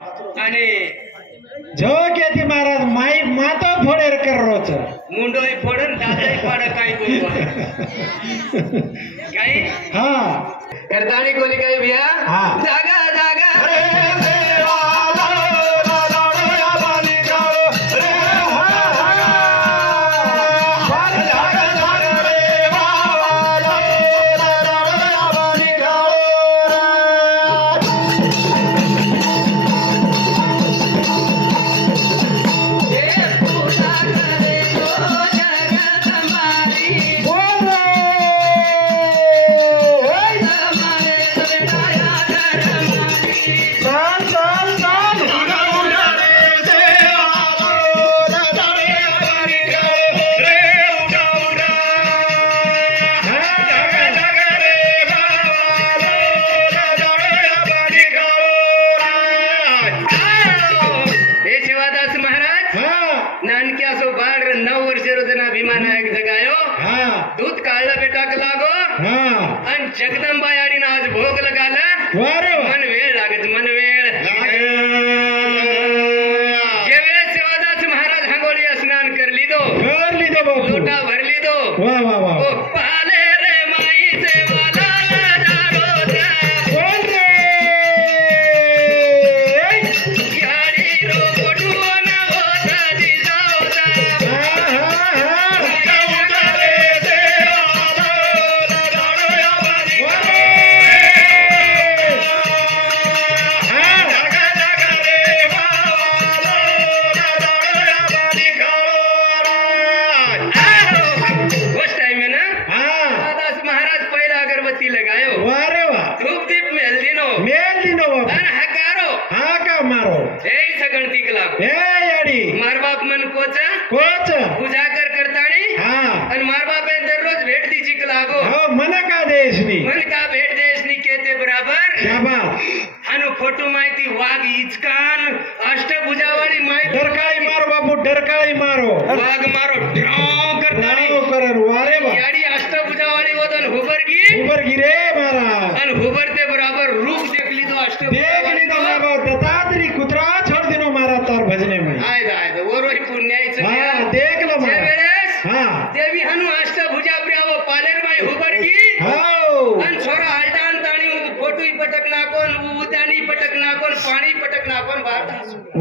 आणि जो केती महाराज माई माता फोडेर कर रोच मुंडोई फोडन दादाई पाड काय बोलवा काही हा करताणी कोणी काही भिया हा जागा जागा दूध काढला बेटा लागो आणि जगदंबा याडीन आज भोग लगाला मन वेळ लागत मन वेळ जे वेळेस सेवादास महाराज हांगोळी स्नान करली दो लोटा भरली दो वा वा वा पाले रे माई सेवाला जाडो कोण रे याडी रो कोडून होता जिजावता मार बाप मन कोच पूजा करताणी आणि मार बाप दररोज भेट दी चिक लागो मन का देशनी भेट देशनी केते बराबर हानु फोटो माहिती वाघ इचकान अष्टभुजावाडी माहिती डरकाळी मारो बापू डरकाळी मारो वाघ मारो ड्राव करताणी वारे वा याडी अष्टभुजावाडी वदन हुबरगी रे मारा आणि हुबरते बराबर रूप देखली तो देखली तो मागो दत्तात्री कुत्रा छोड़ दिनो मारा तार भजने में आय वरोही पुण्याचं देख लो वेळेस देवी हनु अष्टभुजा प्रियाव पालेर माई हुबरगी आणि छोरा आलटान ताणी फोटोई पटक नाकोन उदानी पटक नाकोन पाणी पटक नाकोन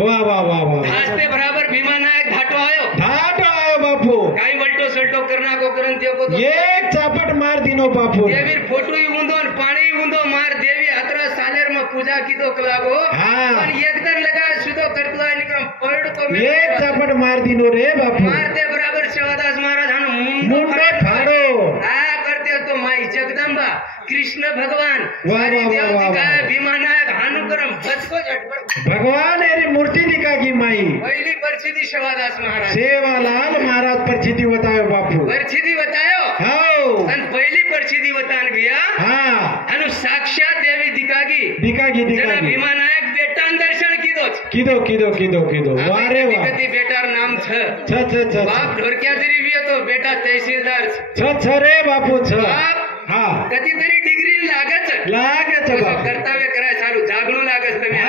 वा वा वा वा हासते बराबर भीमा नायक घाटो आयो बापू काही वल्टो सल्टो करना को करन ते को एक चापट मार दिनो बापू देवी फोटोई उंदो पाणी उंदो मार देवी हतरा सालेर में पूजा कीधो कलागो आणि एकदम लगा सुदो करतो आणि क्रम पड को एक चापट मार दिनो रे बापू मारते बराबर सेवादास महाराज हनु मुंडो फाड़ो करते तो माई जगदंबा कृष्ण भगवान भीमा नायक हानुकरम बचको झटपट भगवान एरी मूर्ति दिखा की माई पहली परिस्थिति सेवादास महाराज सेवालाल महाराज परिस्थिति बतायो बापू परिस्थिति बतायो आणि पहिली परिस्थिति बतान गया अनु साक्षात देवी दिखागी जना भीमा नायक बेटान दर्शन कीधो वारे वा कति बेटार नाम छ बाप ढोरक्या जरी वियो तो बेटा तहसीलदार छ रे बापू छ बाप कति तरी डिग्री लागच कर्तव्य कराय चालू जागणू लागच तुम्ही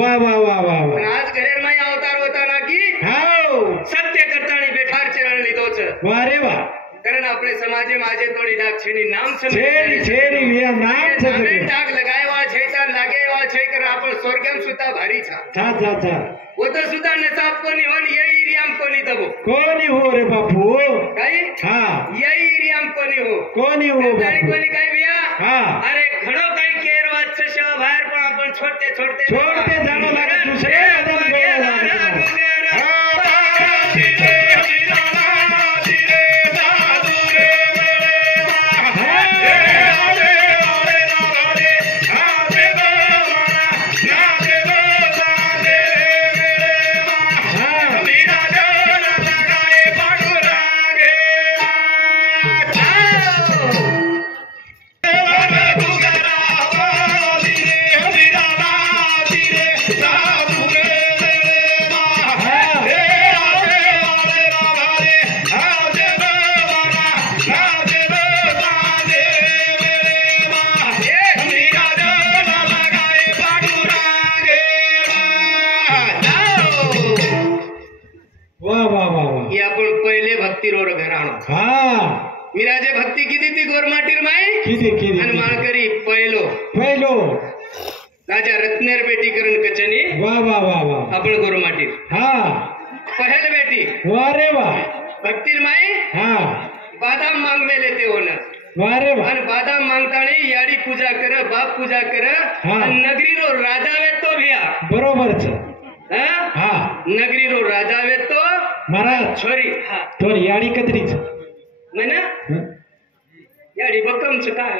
वा वा वा वा आज घरेर माई अवतार होता ना की सत्य करतानी बेठार चरण लिदोच वारे वा कारण आपले समाजे माझे तोडी डाग छेनी नाम छेनी लिया नाम डाग लगाए वा छैता लागे वा छै कर आपण स्वर्गम सुता भारी छा वो तो सुधा नसाब कोनी होन ये इरियाम कोनी तबो कोनी हो रे बापू कोणी हो आणि कोणी काय बिया हा अरे घणो काही केरवाच शेवा बाहेर पण आपण छोडते छोडते जाणं लागत दुसरे आदम वेळा लागत. मीराजे भक्ती किती ती गोरमाटीर माय किती आणि माळकरी पहिलो राजा रत्नेर बेटी करण कचनी वा वा वा वा आपण गोरमाटीर हा पहल बेटी वा रे वा भक्तीर माय हा बादाम मागवेले ते होणं वा रे वा आणि बादाम मागतानी याडी पूजा कर बाप पूजा कर नगरी रो राजा वेतो भिया बरोबरच हा नगरी रो राजा वेतो महाराज छोरी हा तो याडी कतरीच मैंने याडी बक्कम च काय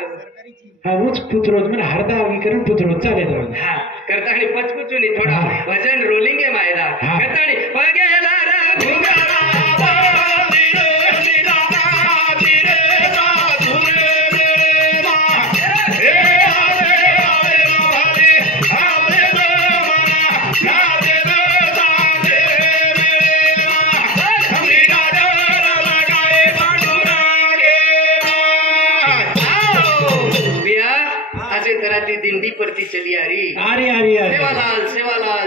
हा उच पुत्रोज म्हण हरदा विकरण पुत्रोज चालेल हा करतानी पचपुचुनी थोडा भजन रोलिंग आहे मायदा करतानी पगेला रे भुंगारा दिंडी परती चली आरी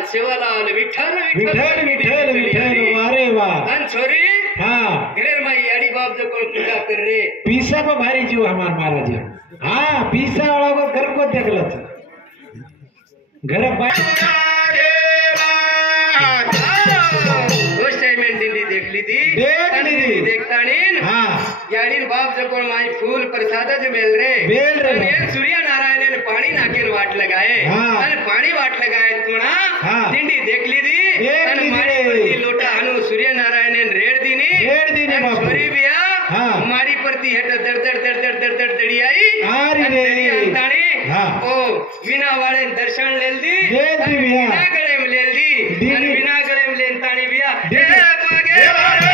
सेवालाल विठ्ठल विठ्ठल विठ्ठल विठ्ठल वारे वा अन छोरी हा घेर माई याडी बाप जो कोण पूजा कर रे पीसा को भारी जीव हमार महाराज हाँ पीसा वाला को घर को देख लत घर उस टाइम में दिंडी देख ली थी देखतानी हाँ याडी बाप जो कोण माई फूल प्रसाद ज मेल रे सूर्य नारायण ने पानी नाकेन वाट लगाए અને પાણી વાટ लगाए तुणा दिंडी देख ली थी અને माड़ी परती लोटा हनु सूर्य नारायण ने रेड़ दीनी छोरी बिया माड़ी परती हेट दड़ दड़ दड़ दड़ दड़ दड़ दड़ी आई आणि अंताणी ओ विना वाले दर्शन लेल दी विना गळे में लेल दी आणि विना गळे में लेनताणी बिया ए पागे वाले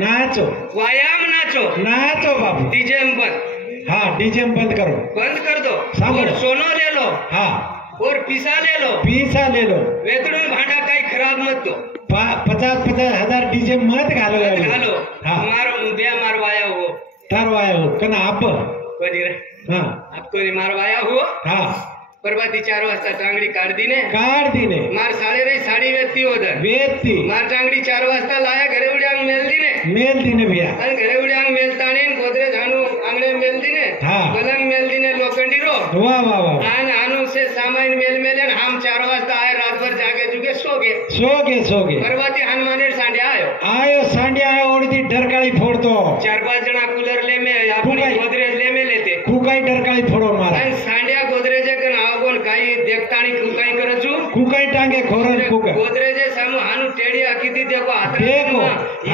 नाचो व्यायाम नाचो बाबू डीजेम बंद हाँ डीजेम बंद करो बंद कर दो और सोनो ले लो हाँ और पीसा ले लो वेतड़ून भांडा काही खराब मत दो 50,000 डीजे मत घालो हाँ मार वाया हो तार वाया हो कना आप कोणी रे हाँ आपको मार वाया हो हाँ परवाती 4 वाजता चांगली काढ दीने मार साडे रही साडी वेती मार चांगली 4 वाजता लाया घरे उड्यांग मेल दीने भैया आणि घरे उड्यांग मेलताणी गोदरेज हानू आंगणे मेल दीने पलंग मेल दीने लोखंडी रो वाह वाह वाह आणि हानू से सामान मेल हम 4 वाजता आए रात भर जागे जुगे सो गे परवाती हनुमानेर सांड्या आयो ओढती डरकाळी फोडतो 4-5 जना कूलर ले में अपनी गोदरेज ले में लेते कुकाई डरकाळी फोडो मारा आणि सांड्या गोदरेज कन आवगोन काही देखताणी कुकाई करजू कुकाई टांगे खोरन कुका गोदरेज सामू हानू टेडी आकीती देखो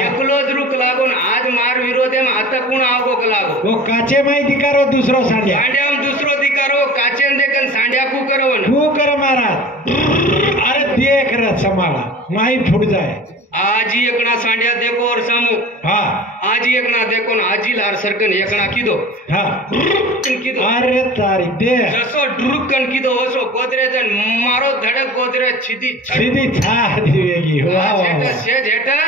एकलोज रुक लागोन आज मार विरोधे में आता कोण आवगो लागो वो काचे माई दिकारो दूसरो सांड्या दूसरो दिकारो काचेन देखन सांड्या कू करो मारा अरे देख रहा समाला माई फुट जाए आज ही एकना सांड्या देखो और सामू आज ही एकना देखो ना आजी लार सरकन एकना कीदो अरे तारी दे जसो ड्रुकन कीदो ओसो गोदरेजन मारो धडक गोदरेज सीधी छा दिवेगी वाह से जेटा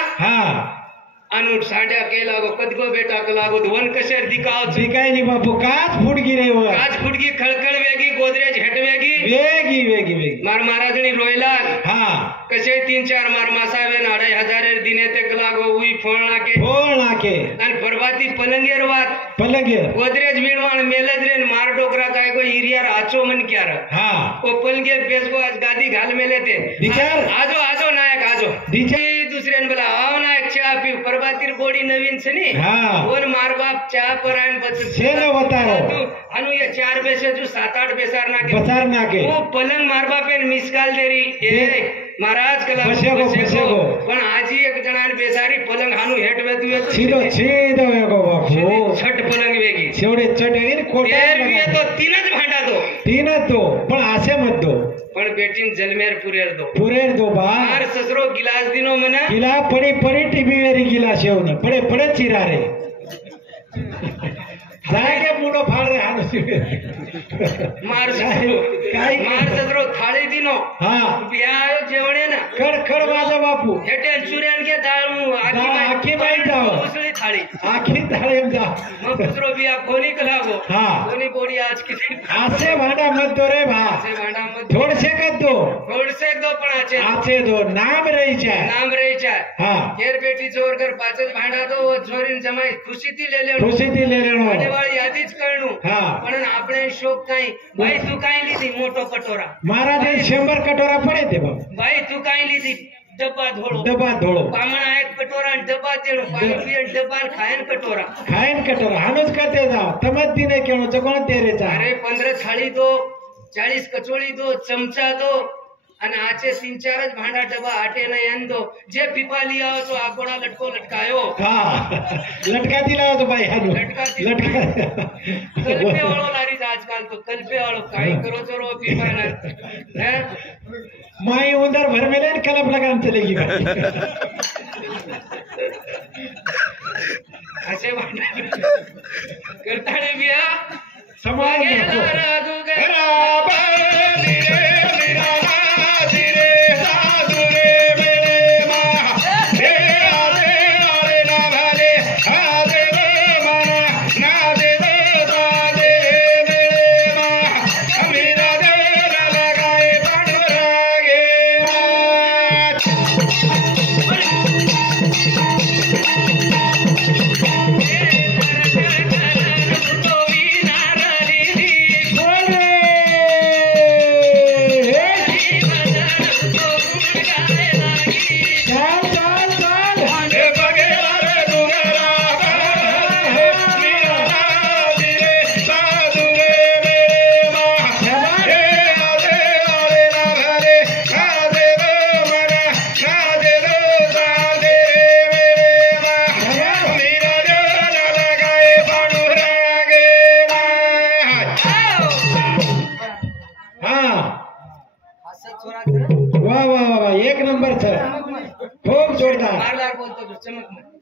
अनु साड्या के लागो कदगो बेटा को लागो वन कशेर दिखाओ दिखाय नाही बापू काच फुटगी रे वर काच फुटगी खळखळ वेगी गोदरेज हटवेगी वेगी वेगी वेगी मार महाराजनी रोयला हा कसे 3-4 मार मासावे 2500 दिने ते लागो उई फोळ नाके आणि परवाती पलंगेर वात पलंगेर गोदरेज वीणवाण मेलद रे मार डोकरा काय को हिरियार आचो मन क्यार हा ओ पलंगे बेसगो आज गादी घाल मेले ते दिचार आजो नायक आजो दिचार दुसऱ्यान बोला आओ नायक चहा पी परवातीर बोडी नवीन छनी हा कोण मार बाप चहा परायण बच सेनो बताओ तू अनु ये 4 पैसे तू 7-8 बेसार नाके बसार नाके ओ पलंग मार बापेन मिसकाल देरी ए महाराज कला बसेगो पण आजी एक जणान बेसारी पलंग हानू हेटवे तू सीधो वेगो बापू छट पलंग वेगी शेवडे छट वेगी कोटा तो तीनच भांडा तो तीनच तो पण आसे मत दो पण बेटीन जलमेर पुरेर दो बा मार ससरो गिलास दिनो मना गिला पड़ी टीवी वेरी गिलास येऊन पड़े चिरा रे जाके मुडो फाड़ रे हानो मार ससरो थाळी दिनो हा बिया जेवणे ना खड माझा बापू हेटे चुऱ्यान के दाळू आखी माई जाओ उसळी थाळी आखी थाळी जा मग ससरो बिया कोणी कलागो हा कोणी बोडी आज किती आसे भांडा मत दो रे भा आसे भांडा मत थोड़से कर दो पण आचे दो नाम रही चाय हा केर बेटी जोर कर पाचच भांडा दो जोरीन जमाई खुशी ती ले लेनो वाળી યાદી જ કરણું હા પણ આપણે શોક કાઈ ભાઈ તું કાઈ લીધી મોટો કટોરા महाराज 100 कटोरा पड़े थे बाबू ભાઈ તું કાઈ લીધી डब्बा धोळो पामणा एक कटोरा आणि डब्बा देणो पाणी पियन डब्बा खायन कटोरा हानच करते जाओ तमत दिने केणो चकोण तेरे चा अरे 15 थाळी दो 40 कचोळी दो चमचा दो અને આચે 3-4 જ ભાંડા ડબ્બા આટે ને એન દો જે પીપા લી આવો તો આકોડા લટકો લટકાયો હા લટકાતી લાવો તો ભાઈ હાલો લટકા કલ્પે વાળો લારી છે આજકાલ તો કલ્પે વાળો કાઈ કરો ચરો પીપા ને હે माई उधर भर में लेन कलप लगान चलेगी भाई ऐसे भांडा करता ने बिया समाज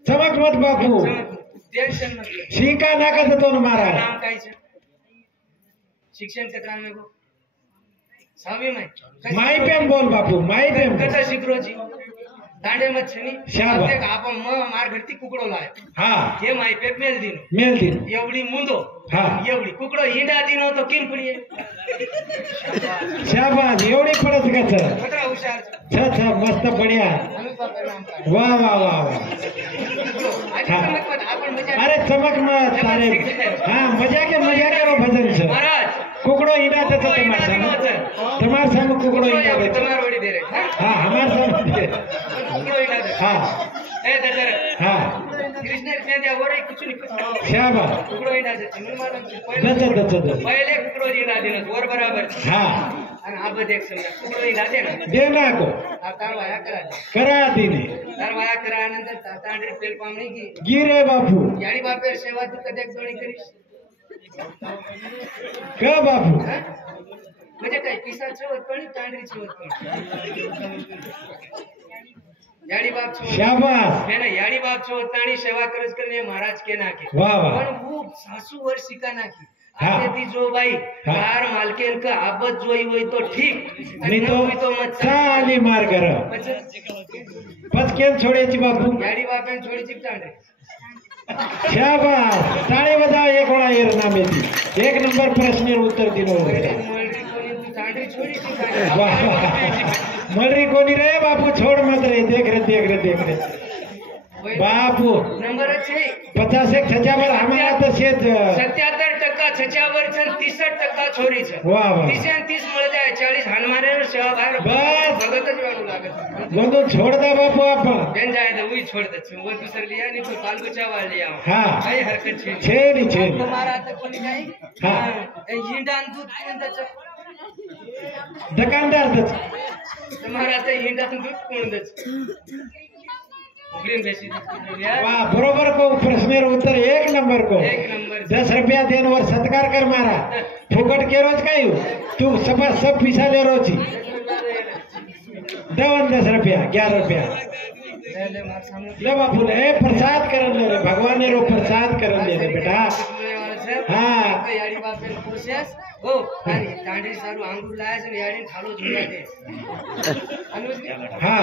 चमक मत बापू शिका नाका तो मारा नाम काय છે शिक्षण क्षेत्रामध्ये गो सावी माई पेम बोल बापू माई पेम कसा शिकरोजी दांडे मत छनी शाबास ते आपण मार घरती कुकडो लाय हा हे माई पे मेल दिन एवढी मुंदो हा एवढी कुकडो हिंडा दिनो तो किन पडिये शाबास एवढी पडत का सर कतरा हुशार छ मस्त बढ़िया वाह वाह वाह अरे चमक मत अरे हाँ मजा के भजन छ महाराज कुकड़ो हिंडा तो तुम्हारे सामने कुकड़ो हिंडा दे तुम्हार वडी दे रे हाँ हमारे सामने कुकड़ो हिंडा दे हाँ ए ददर हाँ कृष्ण ने दिया वरे कुछ नहीं शाबास कुकड़ो हिंडा दे चिन्ह मालूम पहले कुकड़ो हिंडा दे वर बराबर हाँ અને આ બધે એક સમય કુકડો ઈ લાદે ને देना को આ તારવાયા करा दीने તારવાયા કરા આનંદ તાતાંડે પેલ પામણી की गिरे बापू याडी बापेर सेवा तू कदेक जोणी करीस का बापू म्हणजे काय पिसा छवत पण तांडरी छवत पण याडी बाप छवत शाबास है ना याडी बाप छवत ताणी सेवा करज करने महाराज के नाके वाह वाह पण खूप सासू वर शिका नाकी हाँ। आते ती जो भाई हाँ। बाहर मालकेन का आबत जोई हुई तो ठीक नहीं तो हुई तो मत चाली मार कर पच केम छोड़े बापू याडी बापेन छोडी चिकटांडे शाबास टाळी बजाव एक वेळा येर नामे ती एक नंबर प्रश्नेर उत्तर दिलो मळरी कोणी तू चांडी छोडी चिकटांडे वाह मलरी कोणी रे बापू छोड़ मत रे देख रे बापू नंबर છે 50 એક છચાવર હમારા તો છે જ 77% છચાવર છે 63% છોરી છે વાહ વાહ 30 અને 30 મળી જાય 40 હાન મારે સેવા બહાર બસ. ભગત જ વાનું લાગે ગોંદો છોડ દે બાપુ આપણ બેન જાય તો ઉઈ છોડ દે છે वो दूसर लिया नहीं तो पाल बचावा लिया हाँ. कई हरकत છે છે ની છે ની. તમારા તક કોની જાય हाँ. એ ઈંડાન દૂધ કોણ દે છે दुकानदार दच તમારા તે ઈંડાન દૂધ કોણ દે છે ग्रीन बेसी लिया वाह बरोबर को प्रश्नेर उत्तर एक नंबर को 1 नंबर 10 रुपया देन वर सत्कार कर मारा फुकट के रोज काय तू सब पैसा ले रोजी देवन 10 रुपया 11 रुपया ले मार सामने ले बापू ले प्रसाद करन ले रे भगवान रो प्रसाद करन ले रे बेटा हाँ. याडी बापेन प्रोसेस ओ आणि तांडी सारू आंगूर लाया છે याडी થાળો જોયા દે अनुज हाँ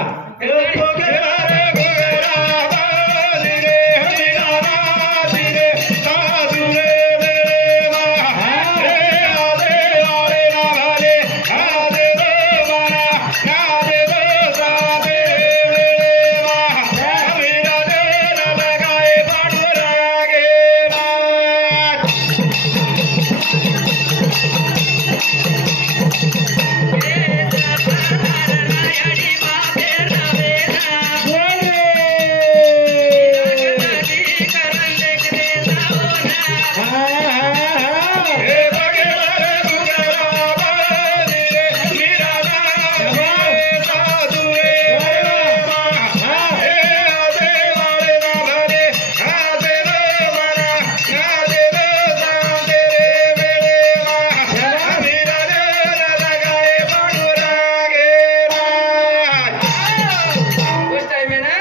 उस टाइम में ना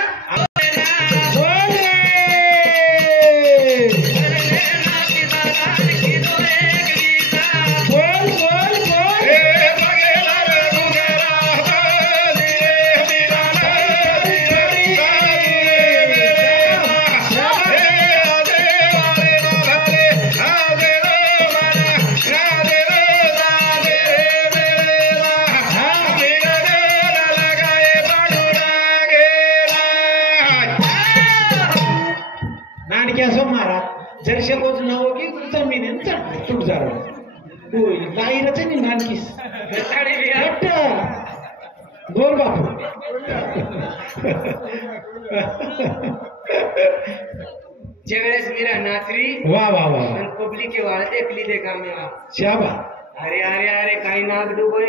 नानक्या सो मारा जरशे कोच न होगी जमीन तुट जारो ओय लाईरच नि नानकीस साडी लिया हट बोल बापू जेवेळेस मीरा नाथरी वाह वाह वाह आणि पब्लिक के वाळ देखली दे काम में शाबा अरे अरे अरे काही नाग डुबई